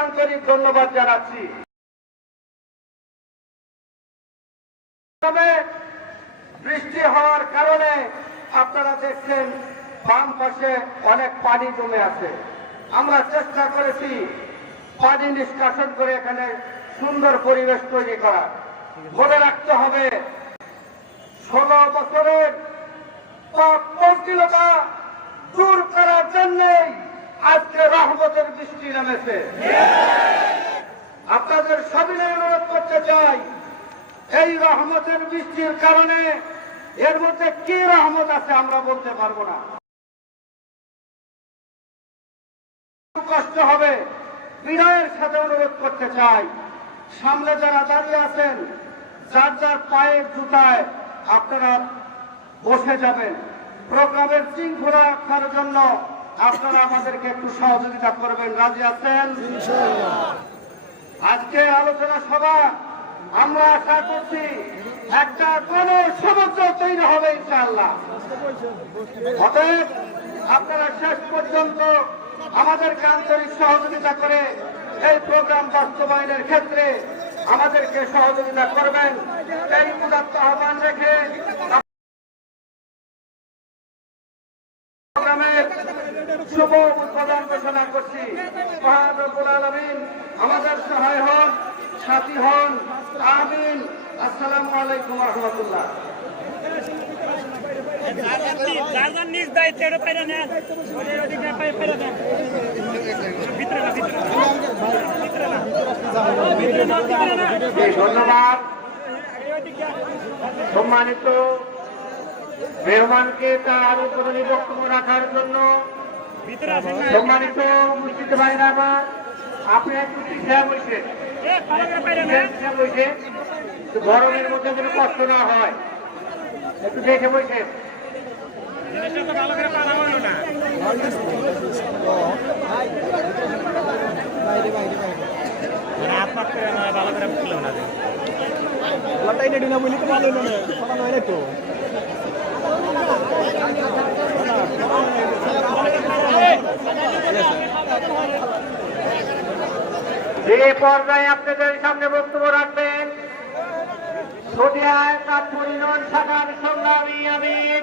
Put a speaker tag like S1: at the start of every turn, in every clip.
S1: আন্তরিক ধন্যবাদ জানাচ্ছি। বৃষ্টি হওয়ার কারণে আপনারা দেখছেন, বাম পাশে অনেক পানি জমে আছে। আমরা চেষ্টা করেছি পানি নিষ্কাশন করে এখানে সুন্দর পরিবেশ তৈরি করা মনে রাখতে হবে, ষোলো বছরের পাপ পঙ্কিলতা দূর করার আজকে রহমতের বৃষ্টি নেমেছে। আপনাদের সবিনয় অনুরোধ করতে চাই, এই রহমতের বৃষ্টির কারণে এর মধ্যে কি রহমত আছে আমরা বলতে পারব না। কষ্ট হবে, বিনয়ের সাথে অনুরোধ করতে চাই। সামনে যারা দাঁড়িয়ে আছেন, যার যার পায়ের জুতায় আপনারা বসে যাবেন। প্রোগ্রামের শৃঙ্খলা রাখার জন্য আপনারা আমাদেরকে একটু সহযোগিতা করবেন, রাজি আছেন? আজকে আলোচনা সভা, আমরা আশা করছি একটা কোন সমুদ্র তৈরি হবে ইনশাআল্লাহ। অতএব আপনারা শেষ পর্যন্ত আমাদেরকে আন্তরিক সহযোগিতা করে এই প্রোগ্রাম বাস্তবায়নের ক্ষেত্রে আমাদেরকে সহযোগিতা করবেন। এই উদাত্ত আহ্বান রেখে প্রোগ্রামের শুভ উদ্বোধন ঘোষণা করছি মহান রব্বুল আলমিন আমাদের সহায় হন সাথী হন আমিন আসসালামু আলাইকুম রহমতুল্লাহ
S2: যার যার নিজ দায়িত্ব এটা পাইরা নেন ওদের ওদিকে পাই পাইরা নেন ভিতরে না ভিতরে না ভিতরে না ভিতরে না ভিতরে না
S1: এই ধন্যবাদ। সম্মানিত মেহমানকে তার উদ্বোধনী বক্তব্য রাখার জন্য সম্মানিত উপস্থিত ভাইরা আমার, আপনি একটু পিছিয়ে বসেন গরমের মধ্যে যেন কষ্ট না হয় একটু দেখে বসেন
S2: তো
S1: যে পর্যায়ে আপনাদের সামনে বক্তব্য রাখবেন। সদিয়ায় কাঠপুর ইউনিয়ন শাখার সংগ্রামী আমির,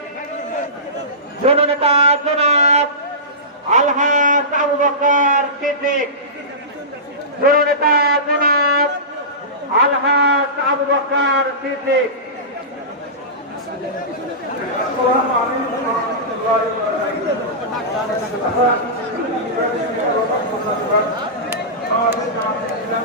S1: জননেতা জনাব আলহাস আবু বকর সিদ্দিক। জননেতা জনাব আলহাস আবু বকর সিদ্দিক।
S3: একটা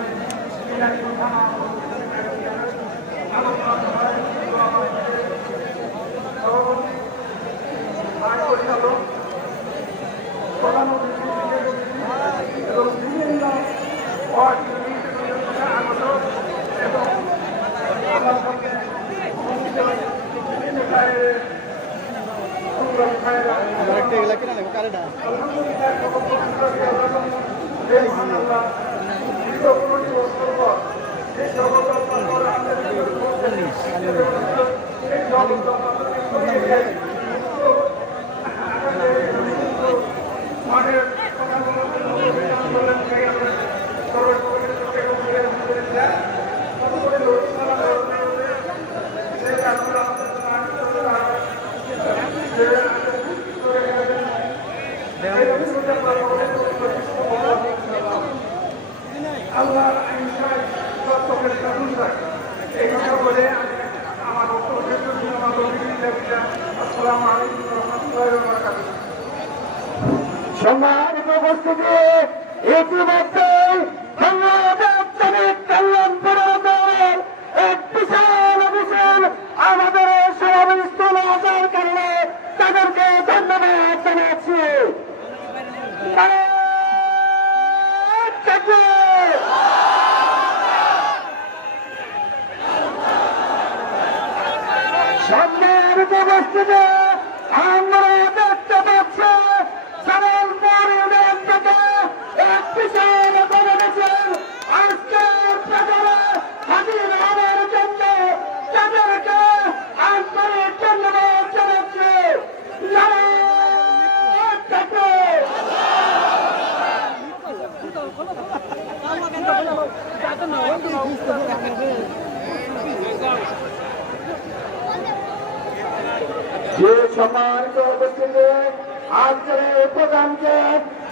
S1: আজকের
S3: এই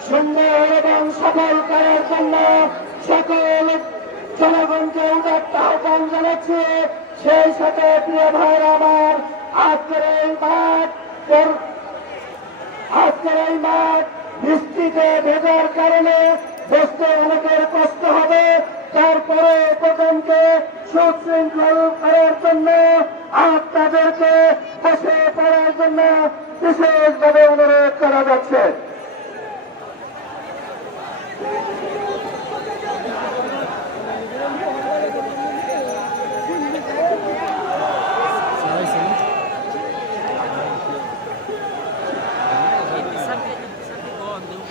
S3: সুন্দর এবং সফল করার জন্য সকল জনগণকে উদাত্ত আহ্বান জানাচ্ছি। সেই সাথে প্রিয় ভাইরা আমার, আজকের এই মাঠ আজকের এই মাঠ বৃষ্টিতে ভেজার কারণে বসতে অনেকের কষ্ট হবে। তারপরে প্রথমকে সুশৃঙ্খল করার জন্য আপনাদেরকে বসে পড়ার জন্য বিশেষভাবে অনুরোধ করা যাচ্ছে।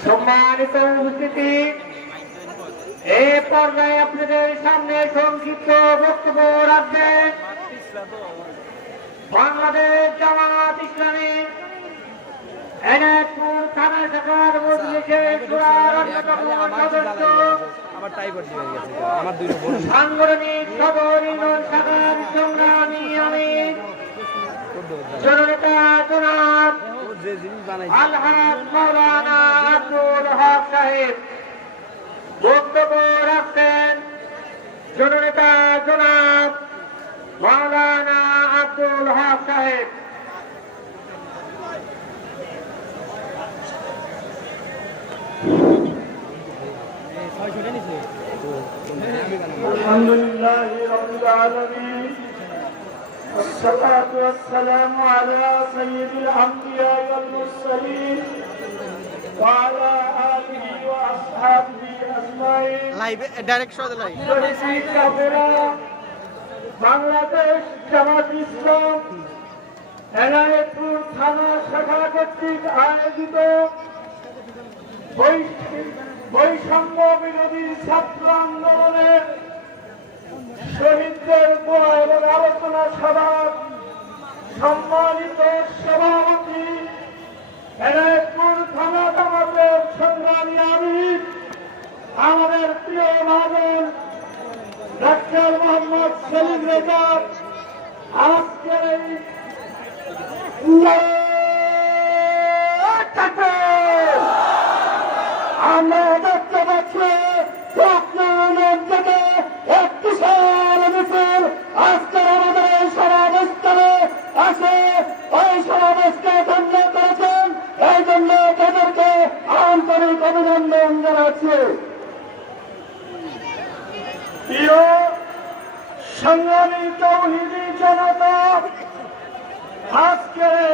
S3: সম্মানিত উপস্থিতি, এ পর্যায়ে আপনাদের সামনে সংক্ষিপ্ত বক্তব্য রাখবেন বাংলাদেশ জামাত ইসলামী। এনায়তপুর থানা শাখার অন্যতম সদস্য
S4: আমার দিয়ে আমার দুই বোন
S3: সাংগঠনিক খবর ইউনিয়ন শাখার সংগ্রামী আমির জননেতা জনাব আলহাজ মৌলানা আব্দুল হক সাহেব। বক্তব্য রাখছেন জননেতা জনাব মৌলানা আব্দুল হক সাহেব। الحمد لله رب العالمين والصلاة والسلام على سيد الأنبياء والمرسلين وعلى آله وأصحابه أجمعين
S4: লাইভে ডাইরেক্ট শো লাইভ
S3: শরীফ কাফেরা বাংলাদেশ জামাত ইসলাম এনায়েতপুর থানা শাখা কর্তৃক আয়োজিত বৈ- বৈষম্য বিরোধী ছাত্র আন্দোলনে শহীদদের দোয়া এবং আলোচনা সভা সম্মানিত সভাপতি আমাদের প্রিয় মহাজন ডাক্তার মোহাম্মদ সেলিম রেজা, আজকের এই অভিনন্দন জানাচ্ছি। সংগ্রামী জনতা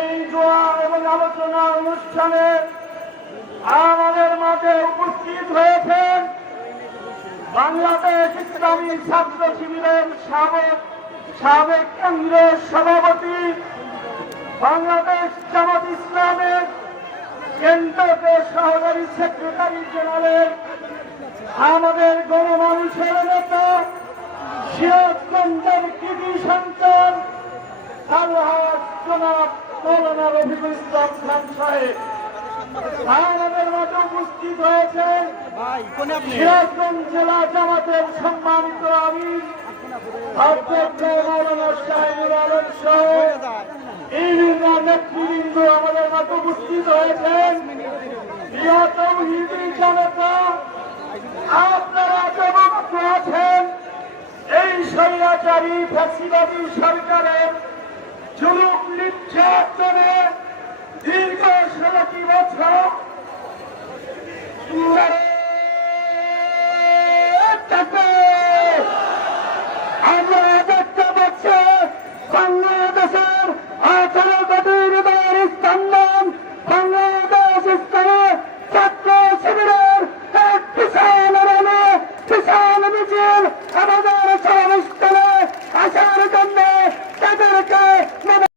S3: এই এবং আলোচনা অনুষ্ঠানে আমাদের মাঝে উপস্থিত হয়েছেন বাংলাদেশ ইসলামী ছাত্র শিবিরের সাবেক সাবেক কেন্দ্রীয় সভাপতি বাংলাদেশ জামাত ইসলামের কেন্দ্রীয় সহকারী সেক্রেটারি জেনারেল, আমাদের গণমানুষের নেতা সিরাজগঞ্জের কৃতি সন্তান আল্লাহ জনাব মৌলানা রফিকুল ইসলাম খান সাহেব। আমাদের মাঝে উপস্থিত হয়েছেন সিরাজগঞ্জ জেলা জামাতের সম্মানিত অধ্যক্ষ মৌলানা সাহেবুল আলম সহ আমাদের মাঝে উপস্থিত হয়েছেন। জনতা, আপনারা অবগত আছেন? এই স্বৈরাচারী ফ্যাসিবাদী সরকারের জুলুক নির্যাতনে দীর্ঘ ষোলোটি বছর আমরা দেখতে পাচ্ছি বাংলাদেশের আঠারো কোটি হৃদয়ের স্পন্দন বাংলাদেশ ইসলামে ছাত্র শিবিরের এক বিশাল র্যালি বিশাল মিছিল আমাদের সমাবেশস্থলে আসার জন্য তাদেরকে নব-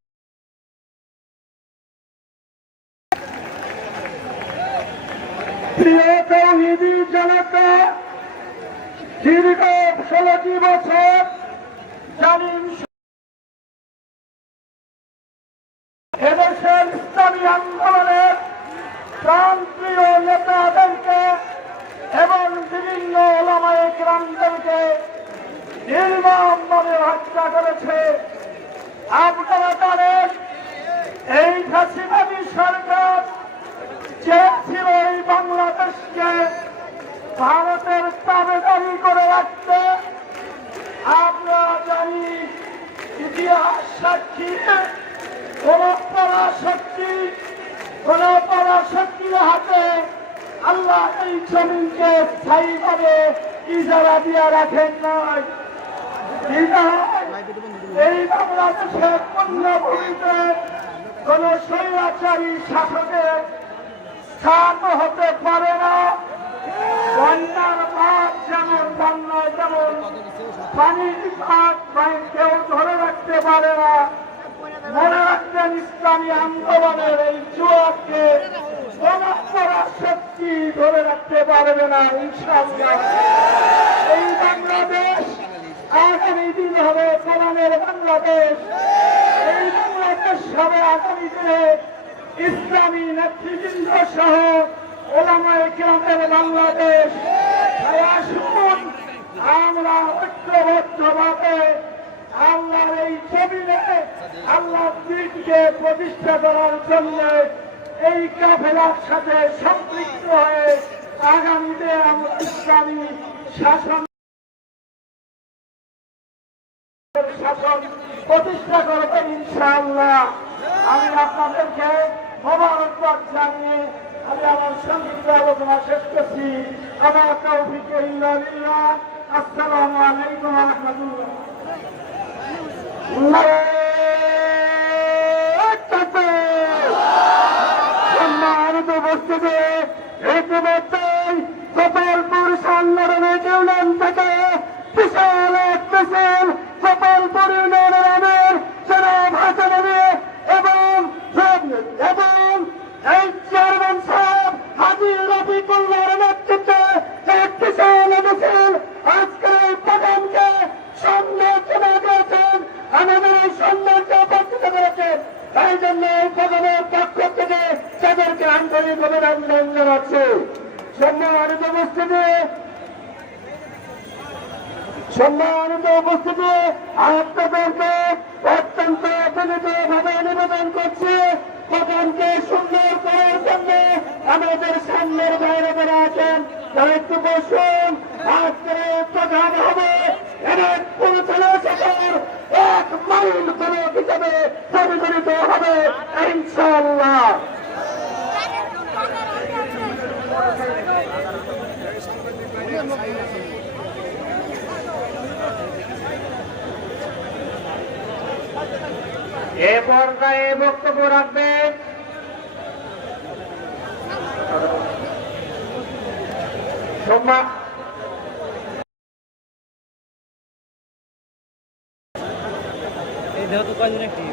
S3: প্রিয় তৌহিদি জনতা দীর্ঘ ষোলোটি বছর জালিম সাক্ষীকে কোন পরাশক্তি কোন পরাশক্তির হাতে আল্লাহ এই জমিনকে স্থায়ীভাবে ইজারা দিয়া রাখেন নাই। এই বাংলাদেশের পণ্যভূমিতে কোন স্বৈরাচারী শাসকের স্থান হতে পারে না। বন্যার যেমন বন্যায় যেমন পানির ভাগ পানি কেউ ধরে রাখতে পারে না, মনে রাখবেন ইসলামী আন্দোলনের এই জোয়ারকে কোন শক্তি ধরে রাখতে পারবে না, ইনশাআল্লাহ। এই বাংলাদেশ আগামী দিন হবে কোরআনের বাংলাদেশ। এই বাংলাদেশ হবে আগামী দিনে ইসলামী নেতৃবৃন্দ সহ ওলামায় কেরামের বাংলাদেশ। আমরা ঐক্যবদ্ধভাবে আল্লাহর এই জমিনে আল্লাহ দিনকে প্রতিষ্ঠা করার জন্য এই কাফেলার সাথে সম্পৃক্ত হয়ে আগামীতে আমরা ইসলামী শাসন শাসন প্রতিষ্ঠা করবেন ইনশাআল্লাহ। আমি আপনাদেরকে মোবারকবাদ জানিয়ে আমি আমার সংক্ষিপ্ত আলোচনা শেষ করছি। আমার তৌফিকে ইল্লা আসসালামু আলাইকুম ওয়া রাহমাতুল্লাহ। সম্মানিত উপস্থিতি, ইতিমধ্যেই গোপালপুর সংগঠনের ইউনিয়ন থেকে বিশাল এক মিছিল গোপালপুর অভিনন্দন সম্মানিত উপস্থিতি। সম্মানিত উপস্থিতি। আপনাদেরকে অত্যন্ত বিনীত ভাবে নিবেদন করছি। প্রধানকে সুন্দর করার জন্য আমাদের সামনের বাইরে যারা আছেন একটু বসুন। আজকে প্রধান হবে এক পৌঁছানো শহর এক মাইল ফলক হিসাবে পরিগণিত হবে ইনশাল্লাহ এ পর্যায়ে বক্তব্য রাখবেন সম্মান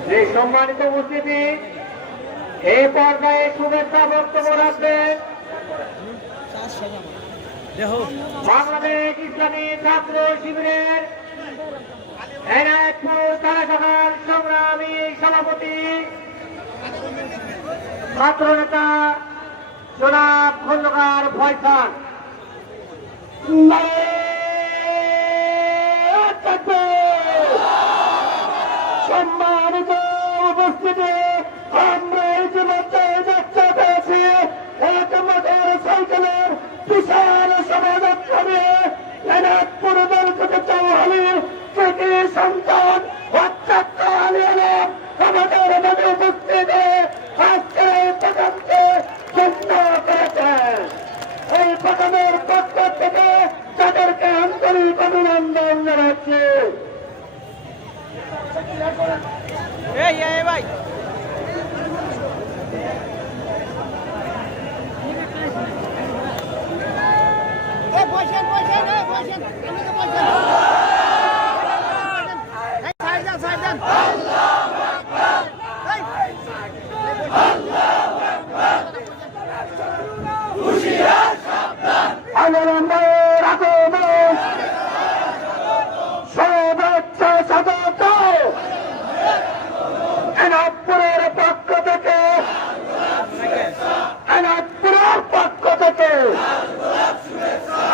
S3: যে সম্মানিত উপস্থিতি। এই পর্যায়ে শুভেচ্ছা বক্তব্য রাখবেন বাংলাদেশ ইসলামী ছাত্র শিবিরের সংগ্রামী সভাপতি ছাত্র নেতা জনাব খন্দকার ফয়সাল। সম্মানিত উপস্থিতি আমরা ইতিমধ্যে দেখতে পেয়েছি এক মোটর সাইকেলের বিশাল শোভাযাত্রা নিয়ে এনাদপুর দল থেকে চৌহালির থেকে সন্তান অত্যন্ত আমাদের উপস্থিত আজকে এই প্রধানকে ধন্য করেছেন এই প্রধানের পক্ষ থেকে তাদেরকে আন্তরিক অভিনন্দন জানাচ্ছি
S4: এই এই ভাই
S5: বসেন বসেন এই বসেন আমাকে বসেন এই সাইড দেন সাইড দেন এই
S3: আনন্দের আগমন শুভেচ্ছা স্বাগত এনাদপুরের পক্ষ থেকে এনাদপুরের পক্ষ থেকে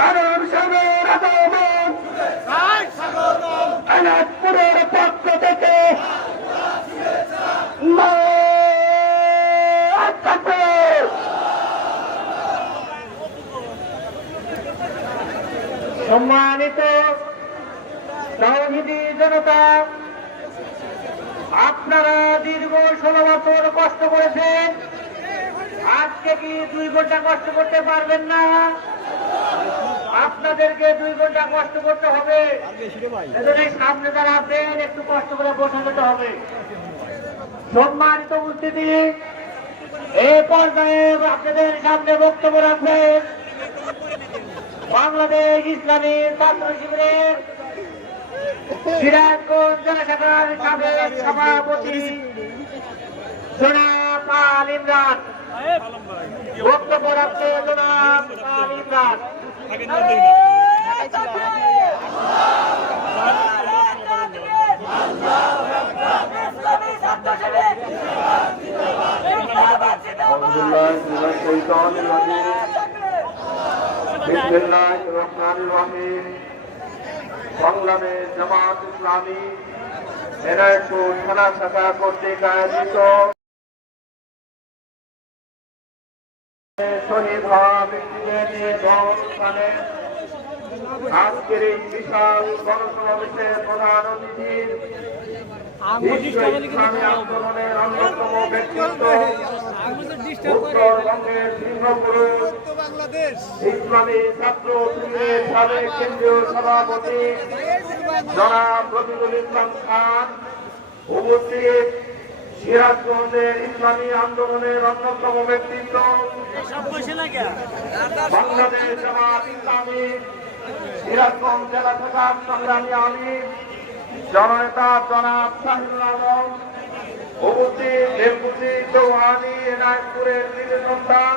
S3: আনন্দ সাহেবের আগমন এনাদপুরের পক্ষ থেকে মা থাকবে সম্মানিত তৌহিদি জনতা, আপনারা দীর্ঘ ষোলো বছর কষ্ট করেছেন। আজকে কি দুই ঘণ্টা কষ্ট করতে পারবেন না? আপনাদেরকে দুই ঘণ্টা কষ্ট করতে হবে। সামনে যারা আছেন, একটু কষ্ট করে বসে যেতে হবে। সম্মানিত উপস্থিতি এই পর্যায়ে আপনাদের সামনে বক্তব্য রাখবেন। বাংলাদেশ ইসলামী ছাত্র শিবিরের সিরাজগঞ্জ জনসাধারণ সাবেক সভাপতি জনাব আল ইমরান। বক্তব্য রাখছে জনাব আল ইমরান।
S1: আলহামদুলিল্লাহ বাংলাদেশ জামাত ইসলামী এনায়তপুর থানা শাখা কর্তৃক আয়োজিত শহীদ হওয়া ব্যক্তিদের গণস্থানে আজকের এই বিশাল গণসমাবেশের প্রধান অতিথি। বিশ্ব ইসলামী আন্দোলনের অন্যতম ব্যক্তিত্ব। উত্তরবঙ্গের সিংহপুরুষ ইসলামী ছাত্র শিবিরের সাবেক কেন্দ্রীয় সভাপতি জনাব রফিকুল ইসলাম খান উপস্থিত সিরাজগঞ্জের ইসলামী আন্দোলনের অন্যতম ব্যক্তিত্ব। বাংলাদেশ জামাত ইসলামী সিরাজগঞ্জ জেলা শাখার সংগ্রামী আমির জননেতা জনাব শাহিনুল আলম উপস্থিত দেবকুচি চৌহানি এনায়তপুরের বীর সন্তান